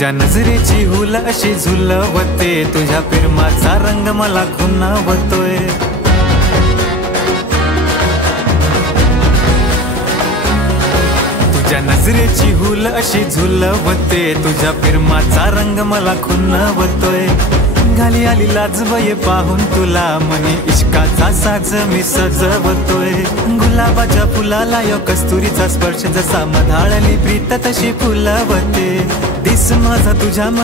तुझ्या नजरेची हुल अशी झुलवते, तुझ्या प्रेमाचा रंग मला खुणावतोय। तुझ्या नजरेची हुल अशी झुलवते, तुझ्या प्रेमाचा रंग मला खुणावतोय। घाली आली लाजबये पाहून तुला, मनी इश्काचा साज मी सजवतोय। गुलाबाच्या फुलाला यो कस्तुरीचा स्पर्श, जसा मधाळली प्रीत तशी फुलवते। दिस माझा तुझ्या